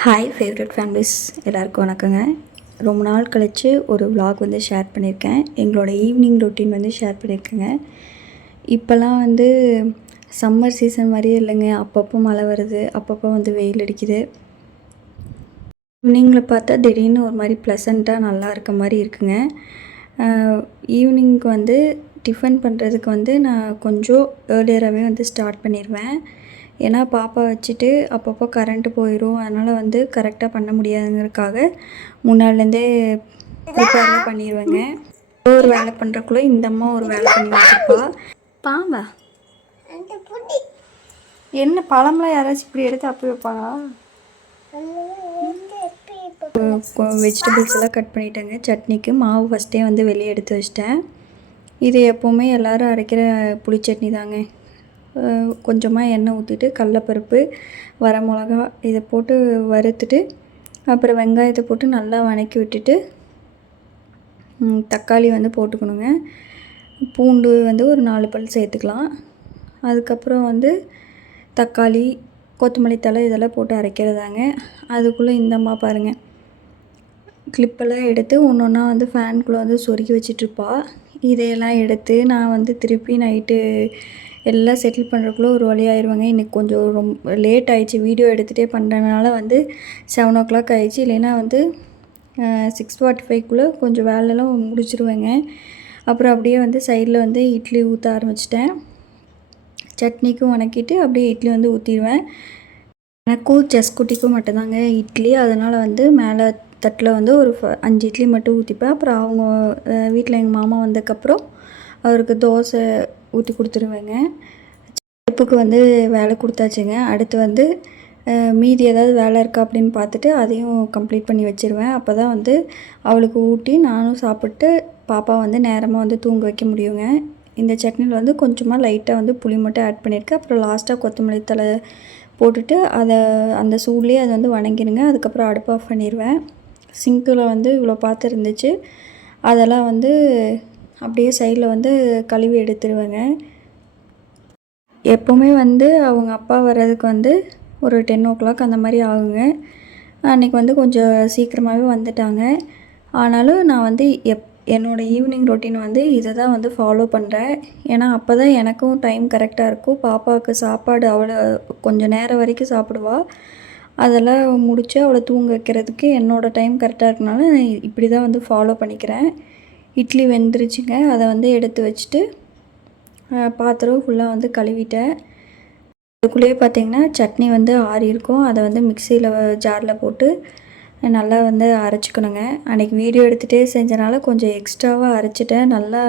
Hi favourite families எல்லாருக்கும் வணக்கங்க. ரொம்ப நாள் கழித்து ஒரு vlog வந்து ஷேர் பண்ணியிருக்கேன். எங்களோட ஈவினிங் ரொட்டீன் வந்து ஷேர் பண்ணியிருக்கேங்க. இப்போல்லாம் வந்து சம்மர் சீசன் மாதிரியே இல்லைங்க. அப்பப்போ மழை வருது, அப்பப்போ வந்து வெயில் அடிக்குது. ஈவினிங்கில் பார்த்தா திடீர்னு ஒரு மாதிரி ப்ளசண்ட்டாக நல்லா இருக்க மாதிரி இருக்குங்க. ஈவினிங்க்கு வந்து டிஃபன் பண்ணுறதுக்கு வந்து நான் கொஞ்சம் ஏர்லியராகவே வந்து ஸ்டார்ட் பண்ணிடுவேன். ஏன்னா பாப்பா வச்சுட்டு அப்பப்போ கரண்ட்டு போயிடும். அதனால் வந்து கரெக்டாக பண்ண முடியாதுங்கிறதுக்காக முன்னாடிலேருந்தே ப்ரிப்பேர்லாம் பண்ணிடுவேங்க. ஒரு வேலை பண்ணுறக்குள்ளே இந்த அம்மா ஒரு வேலை பண்ணி வச்சுருப்பா. பாம்பா என்ன பழம்லாம் யாராச்சும் இப்படி எடுத்து அப்படி வைப்பாங்களா? வெஜிடபிள்ஸ் எல்லாம் கட் பண்ணிட்டேங்க. சட்னிக்கு மாவு ஃபஸ்ட்டே வந்து வெளியே எடுத்து வச்சிட்டேன். இது எப்போவுமே எல்லோரும் அரைக்கிற புளி சட்னி தாங்க. கொஞ்சமாக எண்ணெய் ஊற்றிட்டு கடலப்பருப்பு, வரமிளகா இதை போட்டு வறுத்துட்டு அப்புறம் வெங்காயத்தை போட்டு நல்லா வதக்கி விட்டுட்டு தக்காளி வந்து போட்டுக்கணுங்க. பூண்டு வந்து ஒரு 4 பல் சேர்த்துக்கலாம். அதுக்கப்புறம் வந்து தக்காளி, கொத்தமல்லி தழை இதெல்லாம் போட்டு அரைக்கிறதாங்க. அதுக்குள்ளே இந்தம்மா பாருங்கள், கிளிப்பெல்லாம் எடுத்து ஒன்று ஒன்றா வந்து ஃபேனுக்குள்ளே வந்து சொருகி வச்சிட்ருப்பா. இதையெல்லாம் எடுத்து நான் வந்து திருப்பி நைட்டு எல்லாம் செட்டில் பண்ணுறதுக்குள்ளே ஒரு வழி ஆயிடுவாங்க. இன்றைக்கி கொஞ்சம் ரொம்ப லேட் ஆகிடுச்சு. வீடியோ எடுத்துகிட்டே பண்ணுறதுனால வந்து 7 o'clock ஆகிடுச்சு. இல்லைன்னா வந்து 6:45க்குள்ளே கொஞ்சம் வேலையெல்லாம் முடிச்சிடுவேங்க. அப்புறம் அப்படியே வந்து சைடில் வந்து இட்லி ஊற்ற ஆரம்பிச்சிட்டேன். சட்னிக்கும் வணக்கிட்டு அப்படியே இட்லி வந்து ஊற்றிடுவேன். எனக்கும் குட்டிக்கும் மட்டும்தாங்க இட்லி. அதனால் வந்து மேலே தட்டில் வந்து ஒரு 5 இட்லி மட்டும் ஊற்றிப்பேன். அப்புறம் அவங்க வீட்டில் எங்கள் மாமா வந்ததுக்கப்புறம் அவருக்கு தோசை ஊற்றி கொடுத்துருவேங்க. அடுப்புக்கு வந்து வேலை கொடுத்தாச்சுங்க. அடுத்து வந்து மீதி ஏதாவது வேலை இருக்கா அப்படின்னு பார்த்துட்டு அதையும் கம்ப்ளீட் பண்ணி வச்சுருவேன். அப்போ தான் வந்து அவளுக்கு ஊட்டி நானும் சாப்பிட்டு பாப்பா வந்து நேரமாக வந்து தூங்க வைக்க முடியுங்க. இந்த சட்னியில் வந்து கொஞ்சமாக லைட்டாக வந்து புளி மட்டும் ஆட் பண்ணியிருக்கேன். அப்புறம் லாஸ்ட்டாக கொத்தமல்லி தழை போட்டுட்டு அதை அந்த சூட்லேயே அதை வந்து வணங்கிடுங்க. அதுக்கப்புறம் அடுப்பு ஆஃப் பண்ணிடுவேன். சிங்கில் வந்து இவ்வளோ பாத்திரம் இருந்துச்சு, அதெல்லாம் வந்து அப்படியே சைடில் வந்து கழுவி எடுத்துருவேங்க. எப்போவுமே வந்து அவங்க அப்பா வர்றதுக்கு வந்து ஒரு 10 o'clock அந்த மாதிரி ஆகுங்க. அன்றைக்கி வந்து கொஞ்சம் சீக்கிரமாகவே வந்துட்டாங்க. ஆனாலும் நான் வந்து என்னோடய ஈவினிங் ரொட்டீன் வந்து இதை தான் வந்து ஃபாலோ பண்ணுறேன். ஏன்னா அப்போ தான் எனக்கும் டைம் கரெக்டாக இருக்கும். பாப்பாவுக்கு சாப்பாடு அவளை கொஞ்சம் நேரம் வரைக்கும் சாப்பிடுவா. அதெல்லாம் முடித்து அவளை தூங்க வைக்கிறதுக்கு என்னோடய டைம் கரெக்டாக இருக்கனால நான் இப்படி தான் வந்து ஃபாலோ பண்ணிக்கிறேன். இட்லி வெந்துருச்சுங்க. அதை வந்து எடுத்து வச்சுட்டு பாத்திரம் ஃபுல்லாக வந்து கழுவிட்டேன். அதுக்குள்ளேயே பார்த்திங்கன்னா சட்னி வந்து ஆறி இருக்கும். அதை வந்து மிக்சியில் ஜாரில் போட்டு நல்லா வந்து அரைச்சிக்கணுங்க. அன்றைக்கி வீடியோ எடுத்துகிட்டே செஞ்சனால கொஞ்சம் எக்ஸ்ட்ராவாக அரைச்சிட்டேன். நல்லா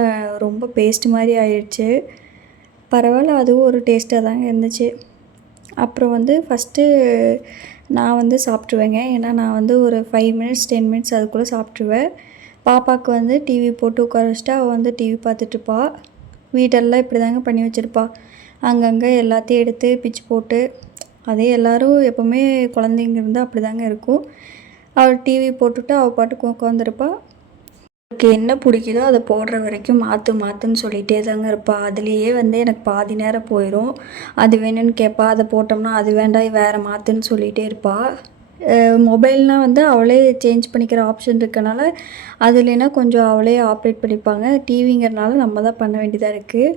ரொம்ப பேஸ்ட் மாதிரி ஆயிடுச்சு. பரவாயில்ல, அதுவும் ஒரு டேஸ்ட்டாக தாங்க இருந்துச்சு. அப்புறம் வந்து ஃபஸ்ட்டு நான் வந்து சாப்பிட்ருவேங்க. ஏன்னா நான் வந்து ஒரு 5 minutes 10 minutes அதுக்குள்ளே சாப்பிட்ருவேன். பாப்பாவுக்கு வந்து டிவி போட்டு உட்கார வச்சுட்டு அவள் வந்து டிவி பார்த்துட்ருப்பா. வீட்டெல்லாம் இப்படி தாங்க பண்ணி வச்சுருப்பா. அங்கங்கே எல்லாத்தையும் எடுத்து பிச்சு போட்டு, அதே எல்லோரும் எப்போவுமே குழந்தைங்க இருந்தால் அப்படி தாங்க இருக்கும். அவள் டிவி போட்டுவிட்டு அவள் பாட்டுக்கு உட்காந்துருப்பா. அவளுக்கு என்ன பிடிக்குதோ அதை போடுற வரைக்கும் மாற்றுன்னு சொல்லிகிட்டே தாங்க இருப்பாள். அதுலேயே வந்து எனக்கு பாதி நேரம் போயிடும். அது வேணும்னு கேட்பா. அதை போட்டோம்னா அது வேண்டாம் வேறு மாற்றுன்னு சொல்லிகிட்டே இருப்பாள். மொபைல்னால் வந்து அவளே சேஞ்ச் பண்ணிக்கிற ஆப்ஷன் இருக்கனால அது இல்லைன்னா கொஞ்சம் அவளே ஆப்ரேட் பண்ணிப்பாங்க. டிவிங்கிறனால நம்ம தான் பண்ண வேண்டியதாக இருக்குது.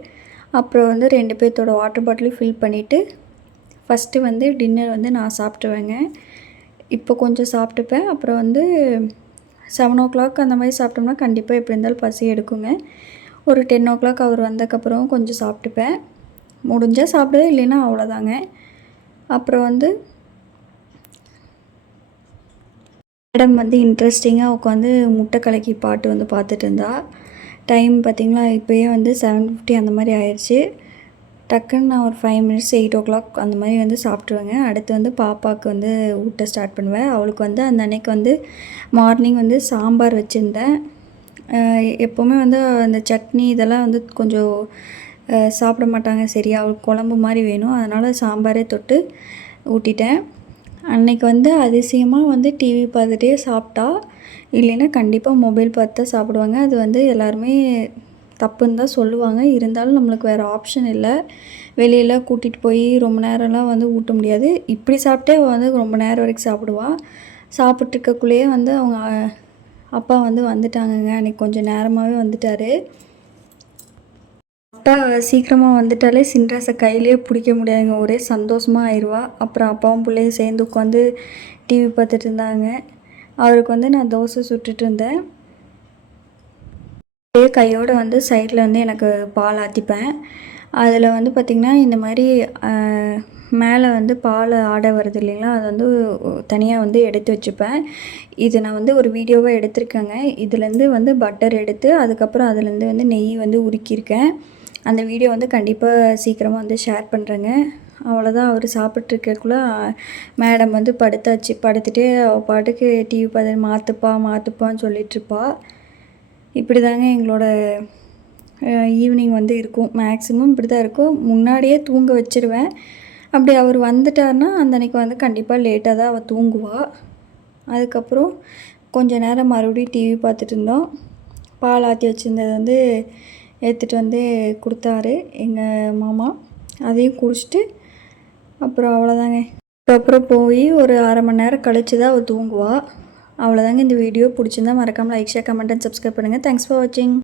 அப்புறம் வந்து 2 பேர்த்தோட வாட்டர் பாட்டிலையும் ஃபில் பண்ணிவிட்டு ஃபஸ்ட்டு வந்து டின்னர் வந்து நான் சாப்பிட்டுவேங்க. இப்போ கொஞ்சம் சாப்பிட்டுப்பேன். அப்புறம் வந்து 7 o'clock அந்த மாதிரி சாப்பிட்டோம்னா கண்டிப்பாக எப்படி இருந்தாலும் பசி எடுக்குங்க. ஒரு 10 o'clock அவர் வந்ததுக்கப்புறம் கொஞ்சம் சாப்பிட்டுப்பேன். முடிஞ்சால் சாப்பிடுவேன், இல்லைன்னா அவ்வளோதாங்க. அப்புறம் வந்து மேடம் வந்து இன்ட்ரெஸ்டிங்காக உட்காந்து முட்டை கலக்கி பாட்டு வந்து பார்த்துட்டு இருந்தா. டைம் பார்த்திங்களா, இப்போயே வந்து 7:50 அந்த மாதிரி ஆயிடுச்சு. டக்குன்னு நான் ஒரு 5 minutes 8 o'clock அந்த மாதிரி வந்து சாப்பிட்ருவேங்க. அடுத்து வந்து பாப்பாவுக்கு வந்து ஊட்ட ஸ்டார்ட் பண்ணுவேன். அவளுக்கு வந்து அந்த அன்னைக்கு வந்து மார்னிங் வந்து சாம்பார் வச்சுருந்தேன். எப்போவுமே வந்து அந்த சட்னி இதெல்லாம் வந்து கொஞ்சம் சாப்பிட மாட்டாங்க. சரி, அவளுக்கு குழம்பு மாதிரி வேணும், அதனால் சாம்பாரே தொட்டு ஊட்டிட்டேன். அன்றைக்கி வந்து அதிசயமாக வந்து டிவி பார்த்துட்டே சாப்பிட்டா. இல்லைன்னா கண்டிப்பாக மொபைல் பார்த்து தான் சாப்பிடுவாங்க. அது வந்து எல்லாருமே தப்புன்னு தான் சொல்லுவாங்க. இருந்தாலும் நம்மளுக்கு வேறு ஆப்ஷன் இல்லை. வெளியில் கூட்டிகிட்டு போய் ரொம்ப நேரம்லாம் வந்து ஊட்ட முடியாது. இப்படி சாப்பிட்டே அவள் வந்து ரொம்ப நேரம் வரைக்கும் சாப்பிடுவாள். சாப்பிட்ருக்கக்குள்ளேயே வந்து அவங்க அப்பா வந்து வந்துட்டாங்கங்க. அன்றைக்கி கொஞ்சம் நேரமாகவே வந்துட்டார். அப்பா சீக்கிரமாக வந்துட்டாலே சின்ராஸை கையிலேயே பிடிக்க முடியாதுங்க. ஒரே சந்தோஷமாக ஆயிடுவா. அப்புறம் அப்பாவும் பிள்ளையும் சேர்ந்து உட்காந்து டிவி பார்த்துட்டு இருந்தாங்க. அவருக்கு வந்து நான் தோசை சுட்டுட்டு இருந்தேன். அப்படியே கையோடு வந்து சைடில் வந்து எனக்கு பால் ஆற்றிப்பேன். அதில் வந்து பார்த்திங்கன்னா இந்த மாதிரி மேலே வந்து பால் ஆடை வருது இல்லைங்களா, அது வந்து தனியாக வந்து எடுத்து வச்சுப்பேன். இது நான் வந்து ஒரு வீடியோவாக எடுத்திருக்கேங்க. இதுலேருந்து வந்து பட்டர் எடுத்து அதுக்கப்புறம் அதுலேருந்து வந்து நெய் வந்து உருக்கியிருக்கேன். அந்த வீடியோ வந்து கண்டிப்பாக சீக்கிரமாக வந்து ஷேர் பண்ணுறேங்க. அவ்வளோதான். அவர் சாப்பிட்ருக்கக்குள்ள மேடம் வந்து படுத்தாச்சு. படுத்துகிட்டே அவள் பாட்டுக்கு டிவி பார்த்து மாற்றுப்பான்னு சொல்லிகிட்ருப்பா. இப்படி தாங்க எங்களோட ஈவினிங் வந்து இருக்கும். மேக்ஸிமம் இப்படி தான் இருக்கும். முன்னாடியே தூங்க வச்சுருவேன். அப்படி அவர் வந்துட்டார்னா அந்த அன்றைக்கி வந்து கண்டிப்பாக லேட்டாக தான் அவள் தூங்குவாள். அதுக்கப்புறம் கொஞ்சம் நேரம் மறுபடியும் டிவி பார்த்துட்டு இருந்தோம். பால் ஆற்றி வச்சுருந்தது வந்து எடுத்துகிட்டு வந்து கொடுத்தாரு எங்கள் மாமா. அதையும் குடிச்சிட்டு அப்புறம் அவ்வளோதாங்க. அதுக்கப்புறம் போய் ஒரு அரை மணி நேரம் கழித்து தான் அவள் தூங்குவாள். அவ்வளோதாங்க. இந்த வீடியோ பிடிச்சிருந்தா மறக்காமல் like, share, comment and subscribe பண்ணுங்கள். தேங்க்ஸ் ஃபார் வாட்சிங்.